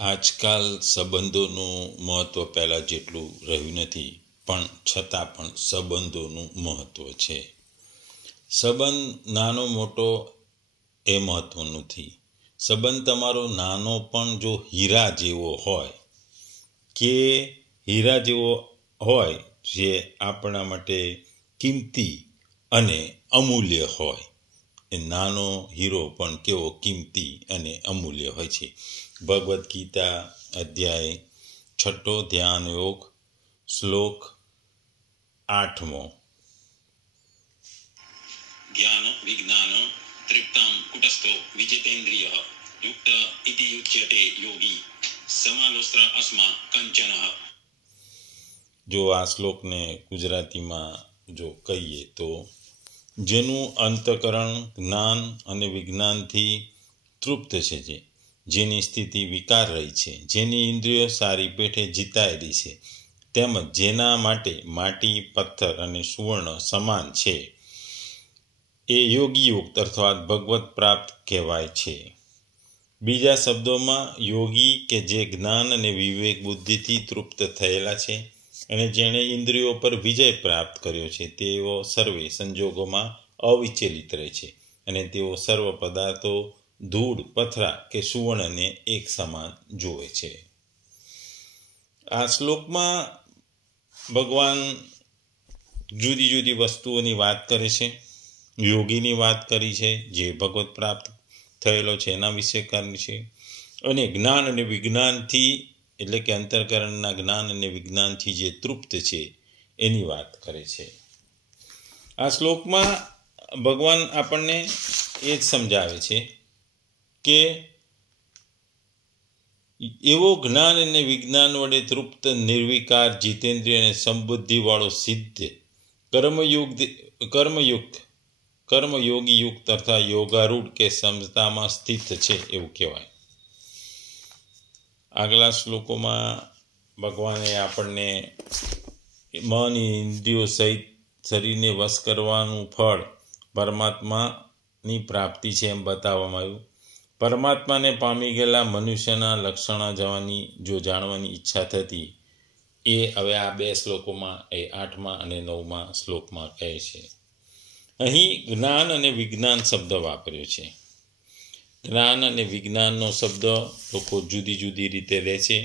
આજકાલ સંબંધોનું મહત્ત્વ પહેલાં જેટલું રહ્યું નથી, પણ છતાં પણ સંબંધોનું મહત્ત્વ છે. સંબંધ નાનો મોટો એ મહત્ત્વ નથી. સંબંધ તમારો નાનો પણ જો હીરા જેવો હોય જે આપણા માટે કિંમતી અને અમૂલ્ય હોય, એ નાનો હીરો પણ કેવો કિંમતી અને અમૂલ્ય હોય છે. ભગવદ્ ગીતા અધ્યાય 6 ધ્યાન યોગ શ્લોક 8. જ્ઞાન વિજ્ઞાન તૃપ્તં કુટસ્થો વિજિતેન્દ્રિય યુક્ત ઇતિ યુચ્યતે યોગી સમાલોસ્ત્ર અસ્મા કંચન. જો આ શ્લોકને ગુજરાતીમાં જો કહીએ તો, જેનું અંતઃકરણ જ્ઞાન અને વિજ્ઞાનથી તૃપ્ત છે, જેની સ્થિતિ વિકાર રહી છે, જેની ઇન્દ્રિયો સારી પેઠે જીતાયેલી છે, તેમજ જેના માટે માટી, પથ્થર અને સુવર્ણ સમાન છે, એ યોગીયુક્ત અર્થાત ભગવત પ્રાપ્ત કહેવાય છે. બીજા શબ્દોમાં, યોગી કે જે જ્ઞાન અને વિવેક બુદ્ધિથી તૃપ્ત થયેલા છે અને જેણે ઇન્દ્રિયો પર વિજય પ્રાપ્ત કર્યો છે, તેઓ સર્વે સંજોગોમાં અવિચલિત રહે છે અને તેઓ સર્વ પદાર્થો, ધૂળ, પથરા કે સુવર્ણને એક સમાન જુએ છે. આ શ્લોકમાં ભગવાન જુદી જુદી વસ્તુઓની વાત કરે છે. યોગીની વાત કરી છે, જે ભગવત પ્રાપ્ત થયેલો છે એના વિશે કરી છે, અને જ્ઞાન અને વિજ્ઞાનથી એટલે કે અંતઃકરણના જ્ઞાન અને વિજ્ઞાનથી જે તૃપ્ત છે એની વાત કરે છે. આ શ્લોકમાં ભગવાન આપણને એ જ સમજાવે છે કે એવો જ્ઞાન અને વિજ્ઞાન વડે તૃપ્ત, નિર્વિકાર, જીતેન્દ્રિય અને સમબુદ્ધિવાળો સિદ્ધ કર્મયોગીયુક્ત અર્થાત યોગારૂઢ કે સમતામાં સ્થિત છે એવું કહેવાય. આગલા શ્લોકોમાં ભગવાને આપણને મન, ઇન્દ્રિયો સહિત શરીરને વશ કરવાનું ફળ પરમાત્માની પ્રાપ્તિ છે એમ બતાવવામાં આવ્યું. પરમાત્માને પામી ગયેલા મનુષ્યના લક્ષણો જાણવાની ઈચ્છા થતી, એ હવે આ 2 શ્લોકોમાં, એ 8મા અને 9મા શ્લોકમાં કહે છે. અહીં જ્ઞાન અને વિજ્ઞાન શબ્દ વાપર્યો છે. જ્ઞાન અને વિજ્ઞાનનો શબ્દ લોકો જુદી જુદી રીતે લે છે.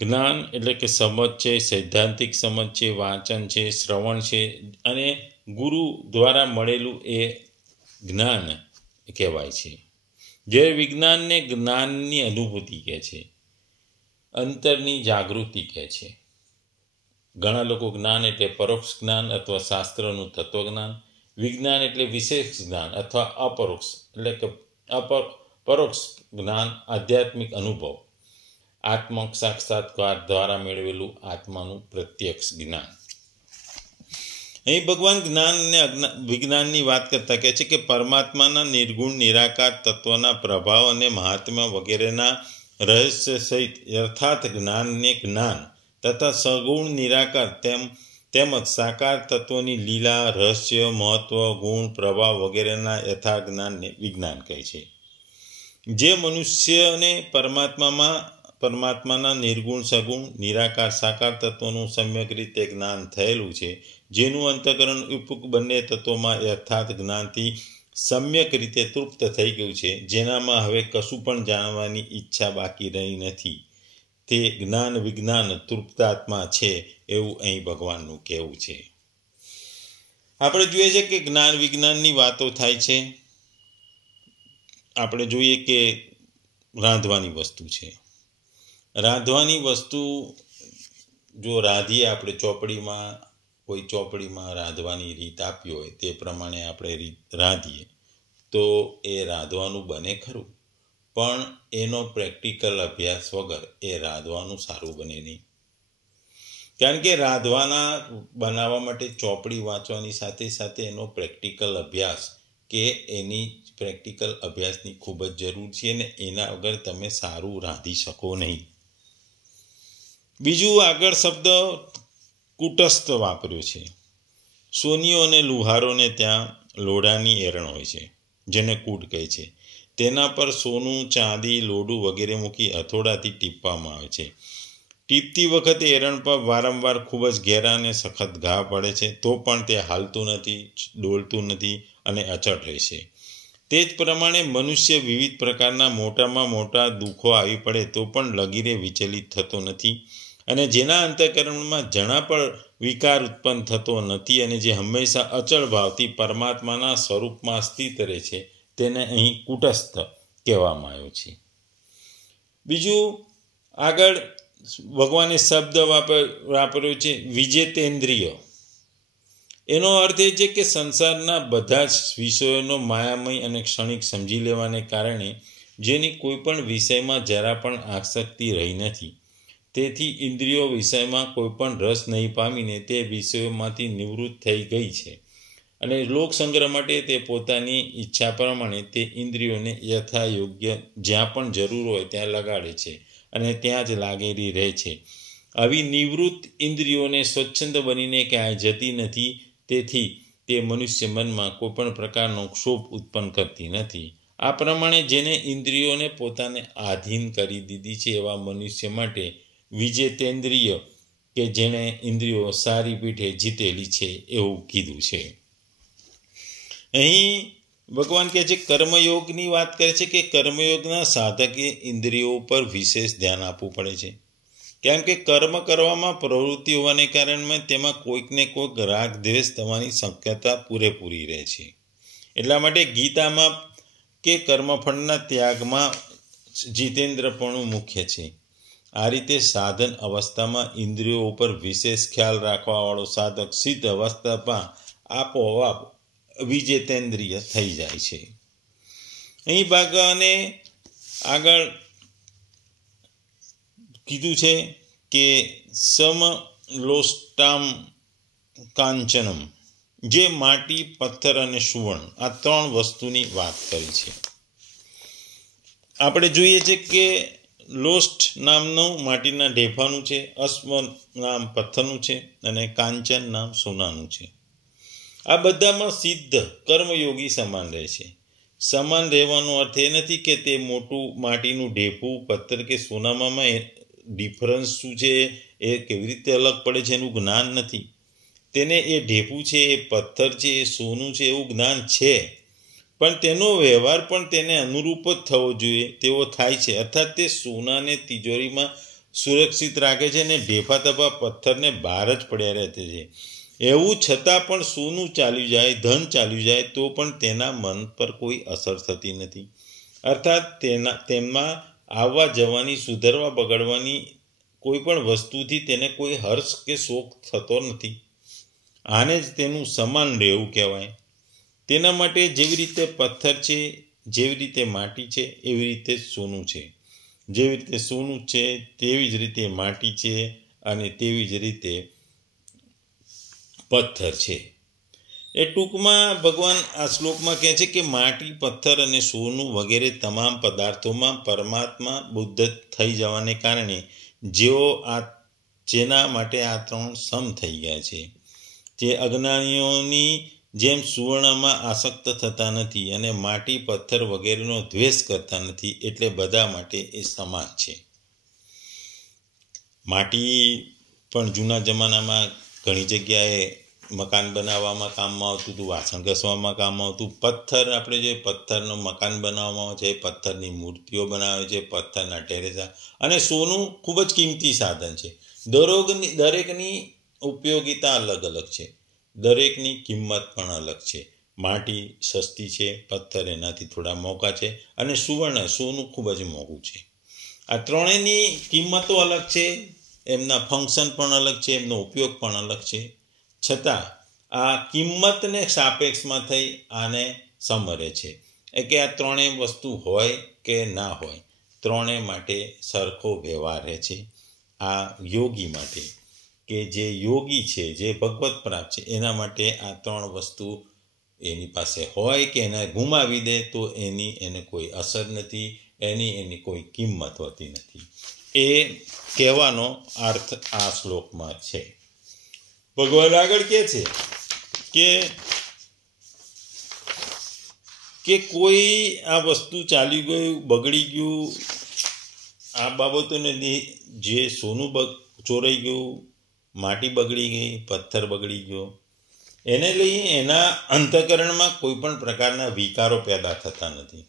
જ્ઞાન એટલે કે સમજ છે, સૈદ્ધાંતિક સમજ છે, વાંચન છે, શ્રવણ છે, અને ગુરુ દ્વારા મળેલું એ જ્ઞાન કહેવાય છે. જે વિજ્ઞાનને જ્ઞાનની અનુભૂતિ કહે છે, અંતરની જાગૃતિ કહે છે. ઘણા લોકો જ્ઞાન એટલે પરોક્ષ જ્ઞાન અથવા શાસ્ત્રનું તત્વજ્ઞાન, વિજ્ઞાન એટલે વિશેષ જ્ઞાન અથવા પરોક્ષ જ્ઞાન, આધ્યાત્મિક અનુભવ, આત્મ સાક્ષાત્કાર દ્વારા મેળવેલું આત્માનું પ્રત્યક્ષ જ્ઞાન. અહીં ભગવાન જ્ઞાન અને વિજ્ઞાનની વાત કરતા કહે છે કે પરમાત્માના નિર્ગુણ નિરાકાર તત્વના પ્રભાવ અને મહાત્મ્ય વગેરેના રહસ્ય સહિત યથાર્થ જ્ઞાનને જ્ઞાન તથા સગુણ નિરાકાર તેમજ સાકાર તત્વોની લીલા, રહસ્ય, મહત્વ, ગુણ, પ્રભાવ વગેરેના યથાર્થ જ્ઞાનને વિજ્ઞાન કહે છે. જે મનુષ્યને પરમાત્માના નિર્ગુણ, સગુણ, નિરાકાર, સાકાર તત્વોનું સમ્યક રીતે જ્ઞાન થયેલું છે, જેનું અંતઃકરણ ઉપુક બંને તત્વોમાં યથાર્થ જ્ઞાનથી સમ્યક રીતે તૃપ્ત થઈ ગયું છે, જેનામાં હવે કશું પણ જાણવાની ઈચ્છા બાકી રહી નથી, તે જ્ઞાન વિજ્ઞાન તૃપ્તાત્મા છે એવું અહીં ભગવાનનું કહેવું છે. આપણે જોઈએ છે કે જ્ઞાન વિજ્ઞાનની વાતો થાય છે. આપણે જોઈએ કે રાંધવાની વસ્તુ છે. રાંધવાની વસ્તુ જો રાંધીએ, આપણે કોઈ ચોપડીમાં રાંધવાની રીત આપી હોય તે પ્રમાણે આપણે રાંધીએ તો એ રાંધવાનું બને ખરું, પણ એનો પ્રેક્ટિકલ અભ્યાસ વગર એ રાંધવાનું સારું બને નહીં. કારણ કે બનાવવા માટે ચોપડી વાંચવાની સાથે સાથે એનો પ્રેક્ટિકલ અભ્યાસ કે એની પ્રેક્ટિકલ અભ્યાસની ખૂબ જ જરૂર છે, અને એના વગર તમે સારું રાંધી શકો નહીં. બીજું આગળ શબ્દ કુટસ્થ વાપર્યો છે. સોનીઓ અને લુહારોને ત્યાં લોઢાની એરણ હોય છે, જેને કૂટ કહે છે. તેના પર સોનું, ચાંદી, લોઢું વગેરે મૂકી હથોડાથી ટીપવામાં આવે છે. ટીપતી વખતે એરણ પર વારંવાર ખૂબ જ ઘેરા અને સખત ઘા પડે છે, તો પણ તે હાલતું નથી, ડોલતું નથી અને અચળ રહેશે. તે જ પ્રમાણે મનુષ્ય વિવિધ પ્રકારના મોટામાં મોટા દુઃખો આવી પડે તો પણ લગીરે વિચલિત થતો નથી, અને જેના અંતઃકરણમાં જણા પણ વિકાર ઉત્પન્ન થતો નથી અને જે હંમેશા અચળ ભાવથી પરમાત્માના સ્વરૂપમાં સ્થિત રહે છે, તેને અહીં કુટસ્થ કહેવામાં આવ્યો છે. બીજું આગળ ભગવાને શબ્દ વાપર્યો છે વિજેતેન્દ્રિય. એનો અર્થ એ છે કે સંસારના બધા જ વિષયોનો માયામય અને ક્ષણિક સમજી લેવાને કારણે જેની કોઈ પણ વિષયમાં જરા પણ આસક્તિ રહી નથી, તેથી ઇન્દ્રિયો વિષયમાં કોઈ પણ રસ નહીં પામીને તે વિષયોમાંથી નિવૃત્ત થઈ ગઈ છે, અને લોકસંગ્રહ માટે તે પોતાની ઈચ્છા પ્રમાણે તે ઇન્દ્રિયોને યથાયોગ્ય જ્યાં પણ જરૂર હોય ત્યાં લગાડે છે અને ત્યાં જ લાગેલી રહે છે. આવી નિવૃત્ત ઇન્દ્રિયોને સ્વચ્છંદ બનીને ક્યાંય જતી નથી, તેથી તે મનુષ્ય મનમાં કોઈપણ પ્રકારનો ક્ષોભ ઉત્પન્ન કરતી નથી. આ પ્રમાણે જેને ઇન્દ્રિયોને પોતાને આધીન કરી દીધી છે એવા મનુષ્ય માટે વિજેતેન્દ્રિય, કે જેણે ઇન્દ્રિયો સારી પીઠે જીતેલી છે, એવું કીધું છે. અહીં ભગવાન કહે છે કર્મયોગની વાત કરે છે કે કર્મયોગના સાધકે ઇન્દ્રિયો ઉપર વિશેષ ધ્યાન આપવું પડે છે, કેમ કે કર્મ કરવામાં પ્રવૃત્તિ હોવાને કારણે તેમાં કોઈકને કોઈક રાગ દ્વેષ થવાની શક્યતા પૂરેપૂરી રહે છે. એટલા માટે ગીતામાં કે કર્મફળના ત્યાગમાં જીતેન્દ્રપણું મુખ્ય છે. આ રીતે સાધન અવસ્થામાં ઇન્દ્રિયો ઉપર વિશેષ ખ્યાલ રાખવાવાળો સાધક સિદ્ધ અવસ્થામાં આપોઆપ વિજેતેન્દ્રિય થઈ જાય છે. અહીં ભગવાને આગળ કીધું છે કે સમલોષ્ટામ કાંચનમ, જે માટી, પથ્થર અને સુવર્ણ આ ત્રણ વસ્તુની વાત કરી છે. આપણે જોઈએ છે કે લોષ્ટ નામનું માટીના ઢેફાનું છે, અશ્મ નામ પથ્થરનું છે અને કાંચન નામ સોનાનું છે. આ બધામાં સિદ્ધ કર્મયોગી સમાન રહે છે. સમાન રહેવાનો અર્થ એ નથી કે તે મોટું માટીનું ઢેફું, પથ્થર કે સોનામાં ડિફરન્સ શું છે, એ કેવી રીતે અલગ પડે છે એનું જ્ઞાન નથી. તેને એ ઢેફું છે, એ પથ્થર છે, એ સોનું છે એવું જ્ઞાન છે, પણ તેનો વ્યવહાર પણ તેને અનુરૂપ જ થવો જોઈએ તેવો થાય છે. અર્થાત તે સોનાને તિજોરીમાં સુરક્ષિત રાખે છે અને ઢેફા તપા પથ્થરને બહાર જ પડ્યા રહે છે. એવું છતાં પણ સોનું ચાલ્યું જાય, ધન ચાલ્યું જાય તો પણ તેના મન પર કોઈ અસર થતી નથી. અર્થાત તેમાં આવવા જવાની, સુધરવા બગડવાની કોઈ પણ વસ્તુથી તેને કોઈ હર્ષ કે શોક થતો નથી. આને જ તેનું સમાન રહેવું કહેવાય. તેના માટે જેવી રીતે પથ્થર છે, જેવી રીતે માટી છે, એવી રીતે સોનું છે. જેવી રીતે સોનું છે તેવી જ રીતે માટી છે અને તેવી જ રીતે પથ્થર છે. એ ટૂંકમાં ભગવાન આ શ્લોકમાં કહે છે કે માટી, પથ્થર અને સોનું વગેરે તમામ પદાર્થોમાં પરમાત્મા બુદ્ધ થઈ જવાને કારણે જેના માટે આ ત્રણ સમ થઈ ગયા છે. જે અજ્ઞાનીઓની જેમ સુવર્ણમાં આસક્ત થતા નથી અને માટી, પથ્થર વગેરેનો દ્વેષ કરતા નથી, એટલે બધા માટે એ સમાન છે. માટી પણ જૂના જમાનામાં ઘણી જગ્યાએ મકાન બનાવવામાં કામમાં આવતું હતું, વાસણ ઘસવામાં કામમાં આવતું. પથ્થર આપણે જે પથ્થરનું મકાન બનાવવામાં આવે છે, પથ્થરની મૂર્તિઓ બનાવે છે, પથ્થરના ટેરેસા, અને સોનું ખૂબ જ કિંમતી સાધન છે. દરેકની ઉપયોગિતા અલગ અલગ છે, દરેકની કિંમત પણ અલગ છે. માટી સસ્તી છે, પથ્થર એનાથી થોડા મોંઘા છે, અને સોનું ખૂબ જ મોંઘું છે. આ ત્રણેયની કિંમતો અલગ છે, એમના ફંક્શન પણ અલગ છે, એમનો ઉપયોગ પણ અલગ છે. છતાં આ કિંમતને સાપેક્ષમાં થઈ આને સમરે છે કે આ ત્રણેય વસ્તુ હોય કે ના હોય, ત્રણેય માટે સરખો વ્યવહાર રહે છે. આ યોગી માટે, કે જે યોગી છે, જે ભગવત પ્રાપ્ત છે, એના માટે આ ત્રણ વસ્તુ એની પાસે હોય કે એને ગુમાવી દે તો એને કોઈ અસર નથી, એની કોઈ કિંમત હોતી નથી. એ કહેવાનો અર્થ આ શ્લોકમાં છે. ભગવાન આગળ કહે છે કે કે કોઈ આ વસ્તુ ચાલી ગયું, બગડી ગયું, આ બાબતોને જે સોનું ચોરાઈ ગયું, માટી બગડી ગઈ, પથ્થર બગડી ગયો, એને લઈ એના અંતઃકરણમાં કોઈ પણ પ્રકારના વિકારો પેદા થતા નથી.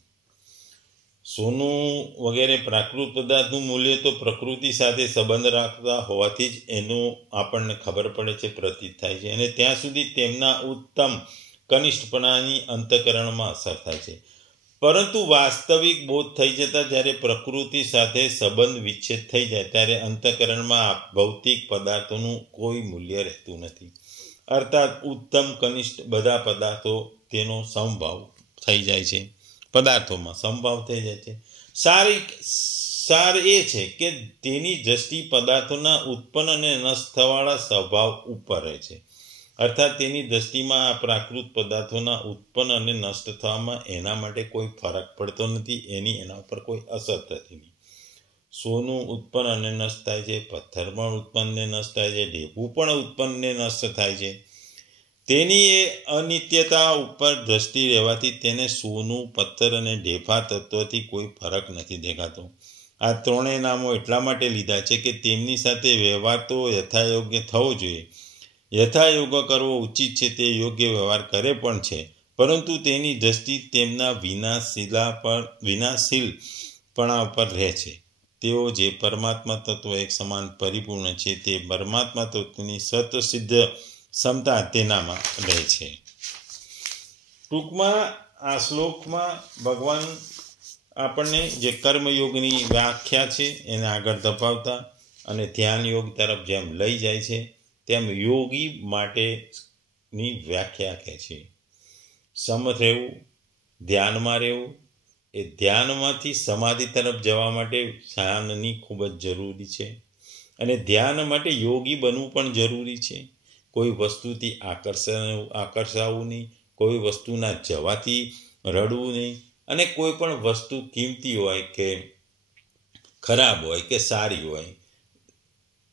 સોનું વગેરે પ્રાકૃત પદાર્થનું મૂલ્ય તો પ્રકૃતિ સાથે સંબંધ રાખતા હોવાથી જ એનું આપણને ખબર પડે છે, પ્રતીત થાય છે, અને ત્યાં સુધી તેમના ઉત્તમ કનિષ્ઠપણાની અંતઃકરણમાં અસર થાય છે. પરંતુ વાસ્તવિક બોધ થઈ જતાં જ્યારે પ્રકૃતિ સાથે સંબંધ વિચ્છેદ થઈ જાય ત્યારે અંતઃકરણમાં ભૌતિક પદાર્થોનું કોઈ મૂલ્ય રહેતું નથી. અર્થાત ઉત્તમ કનિષ્ઠ બધા પદાર્થો તેનો સમભાવ થઈ જાય છે, પદાર્થોમાં સમભાવ થઈ જાય છે. સાર એ છે કે તેની દ્રષ્ટિ પદાર્થોના ઉત્પન્ન અને નષ્ટ થવાવાળા સ્વભાવ ઉપર રહે છે. અર્થાત તેની દ્રષ્ટિમાં આ પ્રાકૃત પદાર્થોના ઉત્પન્ન અને નષ્ટ થવામાં એના માટે કોઈ ફરક પડતો નથી, એના ઉપર કોઈ અસર થતી નથી. સોનું ઉત્પન્ન અને નષ્ટ થાય છે, પથ્થર પણ ઉત્પન્ન ને નષ્ટ થાય છે, ઢેફું પણ ઉત્પન્ન ને નષ્ટ થાય છે. તેની એ અનિત્યતા ઉપર દ્રષ્ટિ રહેવાથી તેને સોનું, પથ્થર અને ઢેફા તત્વથી કોઈ ફરક નથી દેખાતો. આ ત્રણેય નામો એટલા માટે લીધા છે કે તેમની સાથે વ્યવહાર તો યથાયોગ્ય થવો જોઈએ. યથાયોગ્ય કરવો ઉચિત છે, તે યોગ્ય વ્યવહાર કરે પણ છે, પરંતુ તેની દ્રષ્ટિ તેમના વિનાશીલપણા ઉપર રહે છે. તેઓ જે પરમાત્મા તત્વ એક સમાન પરિપૂર્ણ છે તે પરમાત્મા તત્વની સ્વતઃસિદ્ધ ક્ષમતા તેનામાં રહે છે. ટૂંકમાં આ શ્લોકમાં ભગવાન આપણને જે કર્મયોગની વ્યાખ્યા છે એને આગળ ધપાવતા અને ધ્યાન યોગ તરફ જેમ લઈ જાય છે તેમ યોગી માટેની વ્યાખ્યા કહે છે. સમ રહેવું, ધ્યાનમાં રહેવું, એ ધ્યાનમાંથી સમાધિ તરફ જવા માટે ધ્યાનની ખૂબ જ જરૂરી છે, અને ધ્યાન માટે યોગી બનવું પણ જરૂરી છે. કોઈ વસ્તુથી આકર્ષાવું નહીં, કોઈ વસ્તુના જવાથી રડવું નહીં, અને કોઈ પણ વસ્તુ કિંમતી હોય કે ખરાબ હોય કે સારી હોય,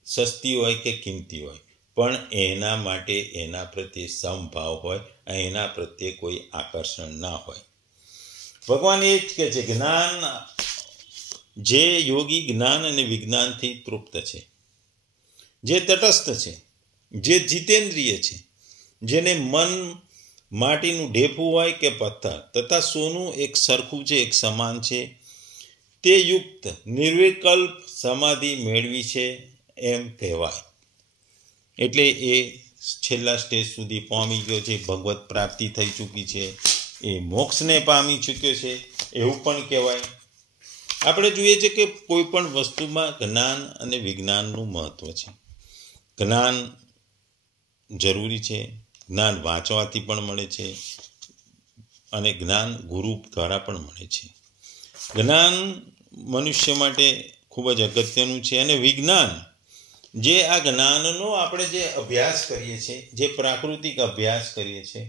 સસ્તી હોય કે કિંમતી હોય, પણ એના માટે એના પ્રત્યે સમભાવ હોય, એના પ્રત્યે કોઈ આકર્ષણ ના હોય. ભગવાન એ જ કહે છે, જ્ઞાન જે યોગી જ્ઞાન અને વિજ્ઞાનથી તૃપ્ત છે, જે તટસ્થ છે, જે જીતેન્દ્રિય છે, જેને મન માટીનું ઢેફું હોય કે પથ્થર તથા સોનું એક સરખું છે, એક સમાન છે, તે યુક્ત નિર્વિકલ્પ સમાધિ મેળવી છે એમ કહેવાય. એટલે એ છેલ્લા સ્ટેજ સુધી પહોંચી ગયો છે, ભગવત પ્રાપ્તિ થઈ ચૂકી છે, એ મોક્ષને પામી ચૂક્યો છે એવું પણ કહેવાય. આપણે જોઈએ છે કે કોઈ પણ વસ્તુમાં જ્ઞાન અને વિજ્ઞાનનું મહત્વ છે. જ્ઞાન જરૂરી છે, જ્ઞાન વાંચવાથી પણ મળે છે, અને જ્ઞાન ગુરુ દ્વારા પણ મળે છે. જ્ઞાન મનુષ્ય માટે ખૂબ જ અગત્યનું છે, અને વિજ્ઞાન જે આ જ્ઞાનનો આપણે જે અભ્યાસ કરીએ છીએ, જે પ્રાકૃતિક અભ્યાસ કરીએ છીએ,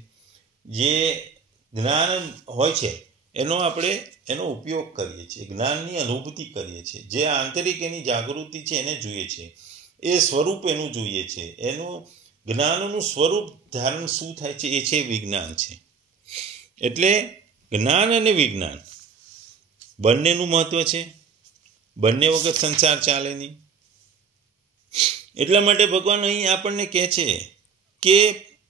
જે જ્ઞાન હોય છે એનો ઉપયોગ કરીએ છીએ, જ્ઞાનની અનુભૂતિ કરીએ છીએ, જે આંતરિક એની જાગૃતિ છે એને જોઈએ છે, એ સ્વરૂપ એનું જોઈએ છે, એનું જ્ઞાનનું સ્વરૂપ ધારણ શું થાય છે એ છે વિજ્ઞાન છે. એટલે જ્ઞાન અને વિજ્ઞાન બંનેનું મહત્વ છે, બંને વગર સંસાર ચાલે નહીં. એટલા માટે ભગવાન અહીં આપણને કહે છે કે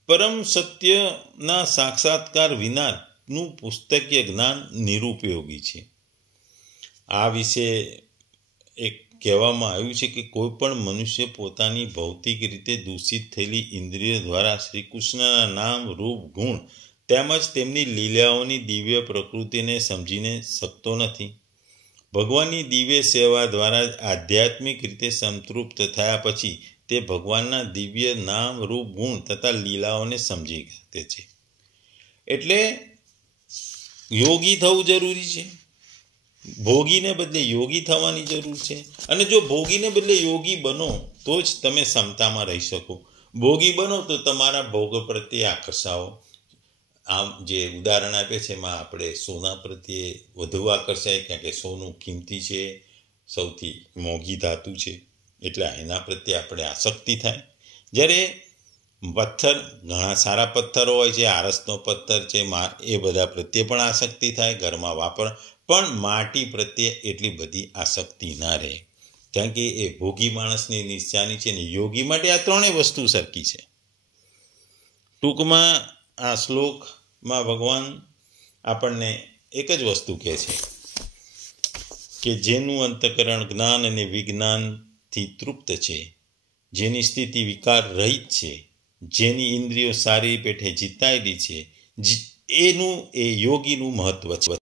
પરમ સત્યના સાક્ષાત્કાર વિનાનું પુસ્તકીય જ્ઞાન નિરુપયોગી છે. આ વિશે એક કહેવામાં આવ્યું છે કે કોઈ પણ મનુષ્ય પોતાની ભૌતિક રીતે દૂષિત થયેલી ઇન્દ્રિયો દ્વારા શ્રી કૃષ્ણના નામ, રૂપ, ગુણ તેમજ તેમની લીલાઓની દિવ્ય પ્રકૃતિને સમજીને શકતો નથી. ભગવાનની દિવ્ય સેવા દ્વારા આધ્યાત્મિક રીતે સંતૃપ્ત થયા પછી તે ભગવાનના દિવ્ય નામ, રૂપ, ગુણ તથા લીલાઓને સમજી શકે છે. એટલે યોગી થવું જરૂરી છે, ભોગીને બદલે યોગી થવાની જરૂર છે. અને જો ભોગીને બદલે યોગી બનો તો જ તમે સમતામાં રહી શકો. ભોગી બનો તો તમારા ભોગ પ્રત્યે આકર્ષાવો. આમ જે ઉદાહરણ આપે છે એમાં આપણે સોના પ્રત્યે વધુ આકર્ષાય, કારણ કે સોનું કિંમતી છે, સૌથી મોંઘી ધાતુ છે, એટલે એના પ્રત્યે આપણે આસક્તિ થાય. જ્યારે પથ્થર, ઘણા સારા પથ્થરો હોય છે, આરસનો પથ્થર છે, એ બધા પ્રત્યે પણ આસક્તિ થાય, ઘરમાં વાપર, પણ માટી પ્રત્યે એટલી બધી આસક્તિ ના રહે, કારણ કે એ ભોગી માણસની નિશાની છે ને યોગી માટે આ ત્રણેય વસ્તુ સરખી છે. ટૂંકમાં આ શ્લોકમાં ભગવાન આપણને એક જ વસ્તુ કહે છે કે જેનું અંતઃકરણ જ્ઞાન અને વિજ્ઞાનથી તૃપ્ત છે, જેની સ્થિતિ વિકાર રહિત છે, જેની ઇન્દ્રિયો સારી પેઠે જીતાયેલી છે, એનું એ યોગીનું મહત્વ છે.